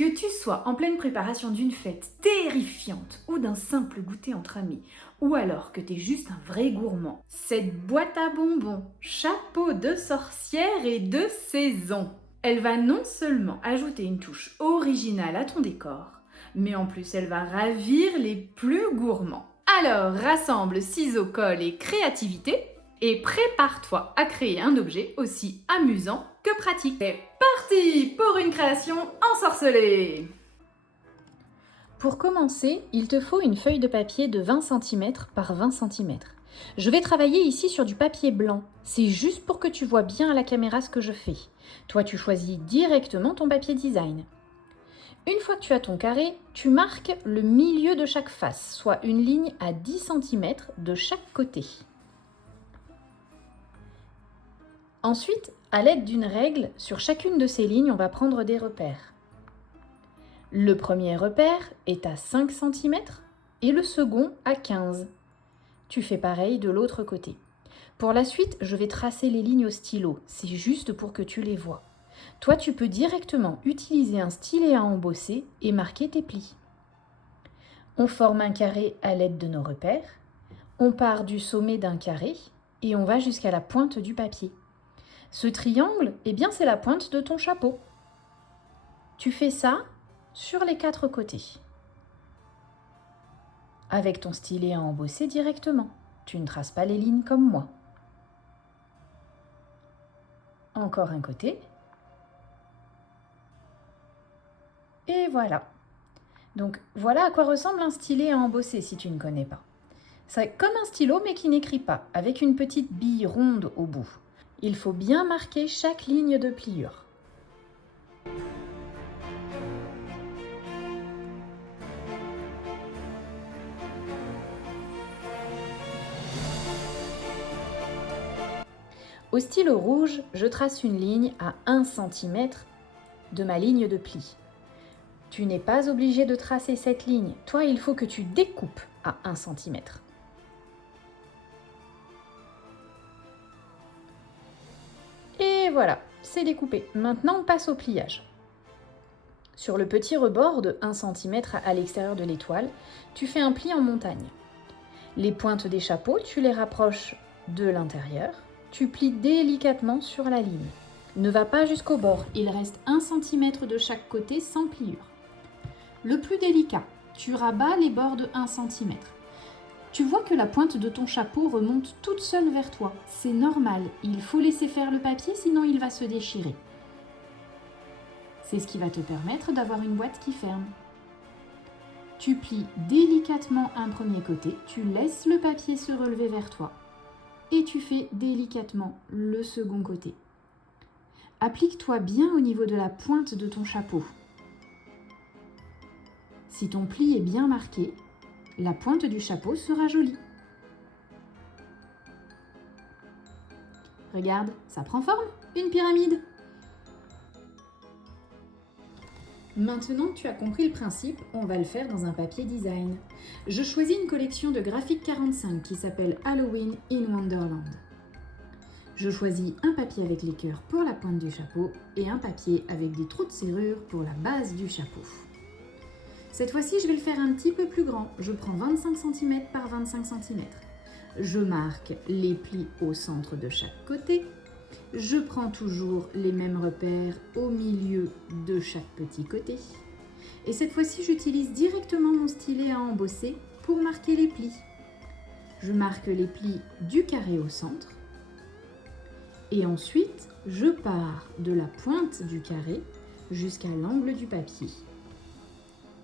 Que tu sois en pleine préparation d'une fête terrifiante ou d'un simple goûter entre amis, ou alors que t'es juste un vrai gourmand, cette boîte à bonbons, chapeau de sorcière et de saison, elle va non seulement ajouter une touche originale à ton décor, mais en plus elle va ravir les plus gourmands. Alors rassemble ciseaux, colle et créativité et prépare-toi à créer un objet aussi amusant que pratique. C'est parti pour une création ensorcelée! Pour commencer, il te faut une feuille de papier de 20 cm par 20 cm. Je vais travailler ici sur du papier blanc. C'est juste pour que tu vois bien à la caméra ce que je fais. Toi, tu choisis directement ton papier design. Une fois que tu as ton carré, tu marques le milieu de chaque face, soit une ligne à 10 cm de chaque côté. Ensuite, à l'aide d'une règle, sur chacune de ces lignes, on va prendre des repères. Le premier repère est à 5 cm et le second à 15. Tu fais pareil de l'autre côté. Pour la suite, je vais tracer les lignes au stylo. C'est juste pour que tu les vois. Toi, tu peux directement utiliser un stylet à embosser et marquer tes plis. On forme un carré à l'aide de nos repères. On part du sommet d'un carré et on va jusqu'à la pointe du papier. Ce triangle, eh bien, c'est la pointe de ton chapeau. Tu fais ça sur les 4 côtés. Avec ton stylet à embosser directement. Tu ne traces pas les lignes comme moi. Encore un côté. Et voilà. Donc voilà à quoi ressemble un stylet à embosser si tu ne connais pas. C'est comme un stylo mais qui n'écrit pas, avec une petite bille ronde au bout. Il faut bien marquer chaque ligne de pliure. Au stylo rouge, je trace une ligne à 1 cm de ma ligne de pli. Tu n'es pas obligé de tracer cette ligne. Toi, il faut que tu découpes à 1 cm. Et voilà, c'est découpé. Maintenant, on passe au pliage. Sur le petit rebord de 1 cm à l'extérieur de l'étoile, tu fais un pli en montagne. Les pointes des chapeaux, tu les rapproches de l'intérieur. Tu plies délicatement sur la ligne. Ne va pas jusqu'au bord, il reste 1 cm de chaque côté sans pliure. Le plus délicat, tu rabats les bords de 1 cm. Tu vois que la pointe de ton chapeau remonte toute seule vers toi. C'est normal, il faut laisser faire le papier sinon il va se déchirer. C'est ce qui va te permettre d'avoir une boîte qui ferme. Tu plies délicatement un premier côté, tu laisses le papier se relever vers toi et tu fais délicatement le second côté. Applique-toi bien au niveau de la pointe de ton chapeau. Si ton pli est bien marqué, la pointe du chapeau sera jolie. Regarde, ça prend forme, une pyramide. Maintenant que tu as compris le principe, on va le faire dans un papier design. Je choisis une collection de Graphic 45 qui s'appelle Halloween in Wonderland. Je choisis un papier avec les cœurs pour la pointe du chapeau et un papier avec des trous de serrure pour la base du chapeau. Cette fois-ci, je vais le faire un petit peu plus grand. Je prends 25 cm par 25 cm. Je marque les plis au centre de chaque côté. Je prends toujours les mêmes repères au milieu de chaque petit côté. Et cette fois-ci, j'utilise directement mon stylet à embosser pour marquer les plis. Je marque les plis du carré au centre. Et ensuite, je pars de la pointe du carré jusqu'à l'angle du papier.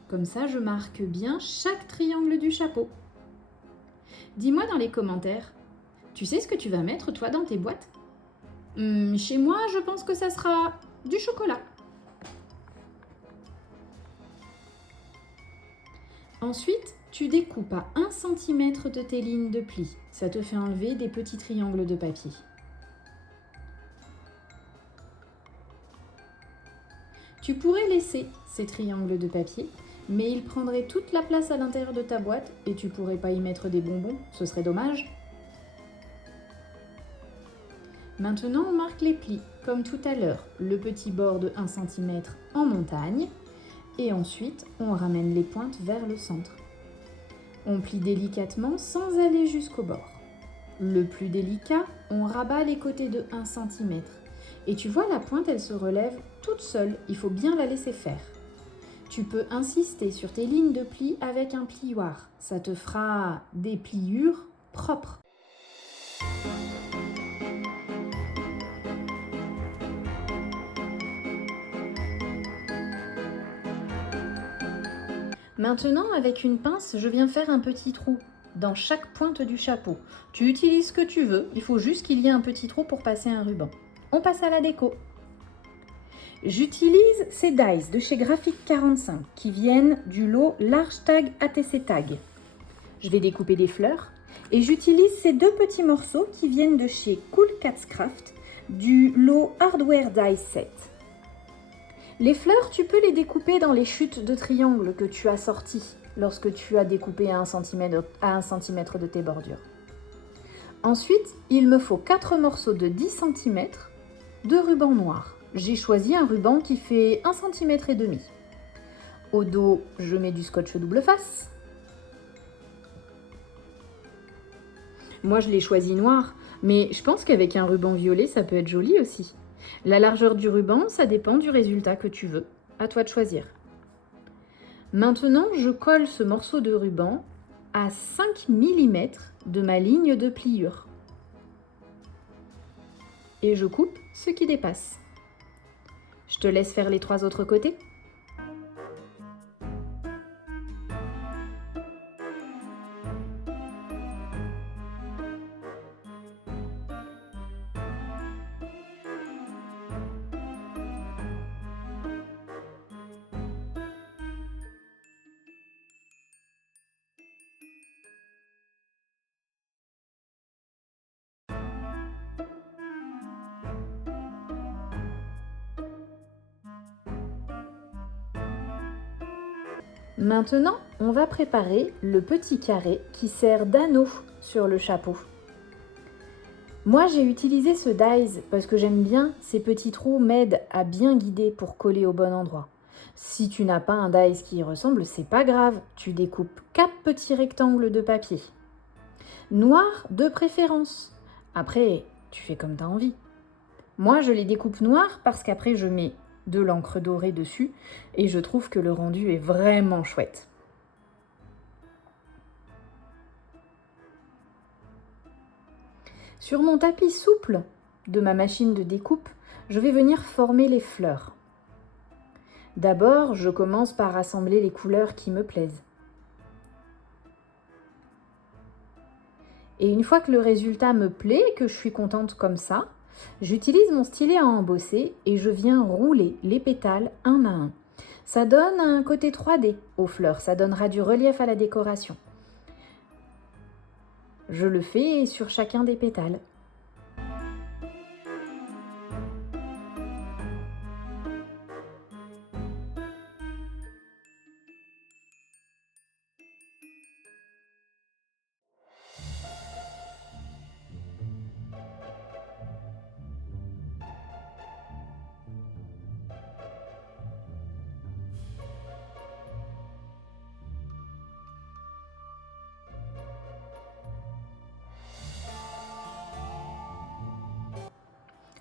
Comme ça, je marque bien chaque triangle du chapeau. Dis-moi dans les commentaires, tu sais ce que tu vas mettre toi dans tes boîtes ? Chez moi, je pense que ça sera du chocolat. Ensuite, tu découpes à 1 cm de tes lignes de pli. Ça te fait enlever des petits triangles de papier. Tu pourrais laisser ces triangles de papier, mais ils prendraient toute la place à l'intérieur de ta boîte et tu pourrais pas y mettre des bonbons, ce serait dommage. Maintenant, on marque les plis, comme tout à l'heure. Le petit bord de 1 cm en montagne Et ensuite, on ramène les pointes vers le centre. On plie délicatement sans aller jusqu'au bord. Le plus délicat, on rabat les côtés de 1 cm. Et tu vois, la pointe, elle se relève toute seule. Il faut bien la laisser faire. Tu peux insister sur tes lignes de pli avec un plioir. Ça te fera des pliures propres. Maintenant, avec une pince, je viens faire un petit trou dans chaque pointe du chapeau. Tu utilises ce que tu veux, il faut juste qu'il y ait un petit trou pour passer un ruban. On passe à la déco. J'utilise ces dies de chez Graphic 45 qui viennent du lot Large Tag ATC Tag. Je vais découper des fleurs et j'utilise ces 2 petits morceaux qui viennent de chez Cool Cats Craft du lot Hardware Die Set. Les fleurs, tu peux les découper dans les chutes de triangle que tu as sorties lorsque tu as découpé à 1 cm de tes bordures. Ensuite, il me faut 4 morceaux de 10 cm de ruban noir. J'ai choisi un ruban qui fait 1,5 cm. Au dos, je mets du scotch double face. Moi, je l'ai choisi noir, mais je pense qu'avec un ruban violet, ça peut être joli aussi. La largeur du ruban, ça dépend du résultat que tu veux. À toi de choisir. Maintenant, je colle ce morceau de ruban à 5 mm de ma ligne de pliure. Et je coupe ce qui dépasse. Je te laisse faire les 3 autres côtés. Maintenant, on va préparer le petit carré qui sert d'anneau sur le chapeau. Moi, j'ai utilisé ce dies parce que j'aime bien, ces petits trous m'aident à bien guider pour coller au bon endroit. Si tu n'as pas un dies qui y ressemble, c'est pas grave, tu découpes 4 petits rectangles de papier. Noir de préférence. Après, tu fais comme tu as envie. Moi, je les découpe noirs parce qu'après, je mets de l'encre dorée dessus et je trouve que le rendu est vraiment chouette. Sur mon tapis souple de ma machine de découpe, je vais venir former les fleurs. D'abord, je commence par assembler les couleurs qui me plaisent. Et une fois que le résultat me plaît, que je suis contente comme ça, j'utilise mon stylet à embosser et je viens rouler les pétales un à un. Ça donne un côté 3D aux fleurs, ça donnera du relief à la décoration. Je le fais sur chacun des pétales.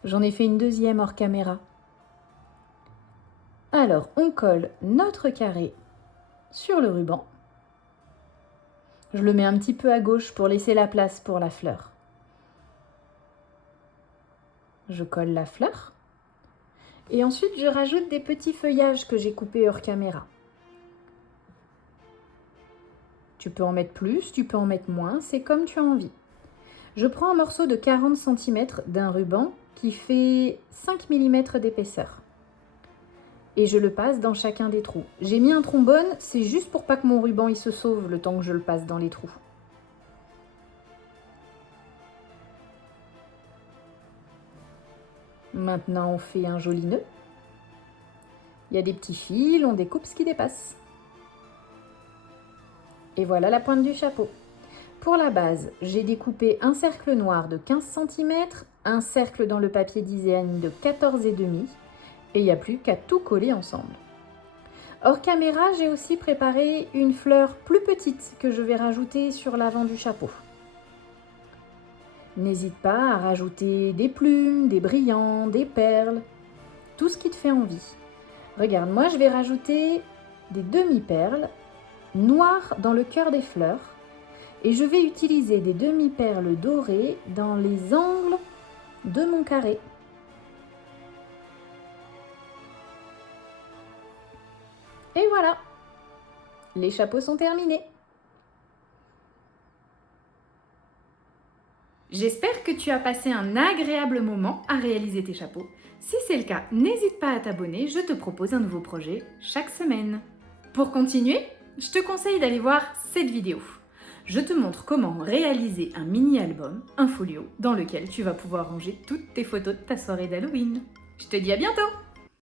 J'en ai fait une deuxième hors caméra. Alors, on colle notre carré sur le ruban. Je le mets un petit peu à gauche pour laisser la place pour la fleur. Je colle la fleur. Et ensuite, je rajoute des petits feuillages que j'ai coupés hors caméra. Tu peux en mettre plus, tu peux en mettre moins, c'est comme tu as envie. Je prends un morceau de 40 cm d'un ruban qui fait 5 mm d'épaisseur. Et je le passe dans chacun des trous. J'ai mis un trombone, c'est juste pour pas que mon ruban il se sauve le temps que je le passe dans les trous. Maintenant, on fait un joli nœud. Il y a des petits fils, on découpe ce qui dépasse. Et voilà la pointe du chapeau. Pour la base, j'ai découpé un cercle noir de 15 cm, un cercle dans le papier design de 14,5 et il n'y a plus qu'à tout coller ensemble. Hors caméra, j'ai aussi préparé une fleur plus petite que je vais rajouter sur l'avant du chapeau. N'hésite pas à rajouter des plumes, des brillants, des perles, tout ce qui te fait envie. Regarde, moi je vais rajouter des demi-perles noires dans le cœur des fleurs et je vais utiliser des demi-perles dorées dans les angles de mon carré. Et voilà, les chapeaux sont terminés. J'espère que tu as passé un agréable moment à réaliser tes chapeaux. Si c'est le cas, n'hésite pas à t'abonner, je te propose un nouveau projet chaque semaine. Pour continuer, je te conseille d'aller voir cette vidéo. Je te montre comment réaliser un mini-album, un folio, dans lequel tu vas pouvoir ranger toutes tes photos de ta soirée d'Halloween. Je te dis à bientôt!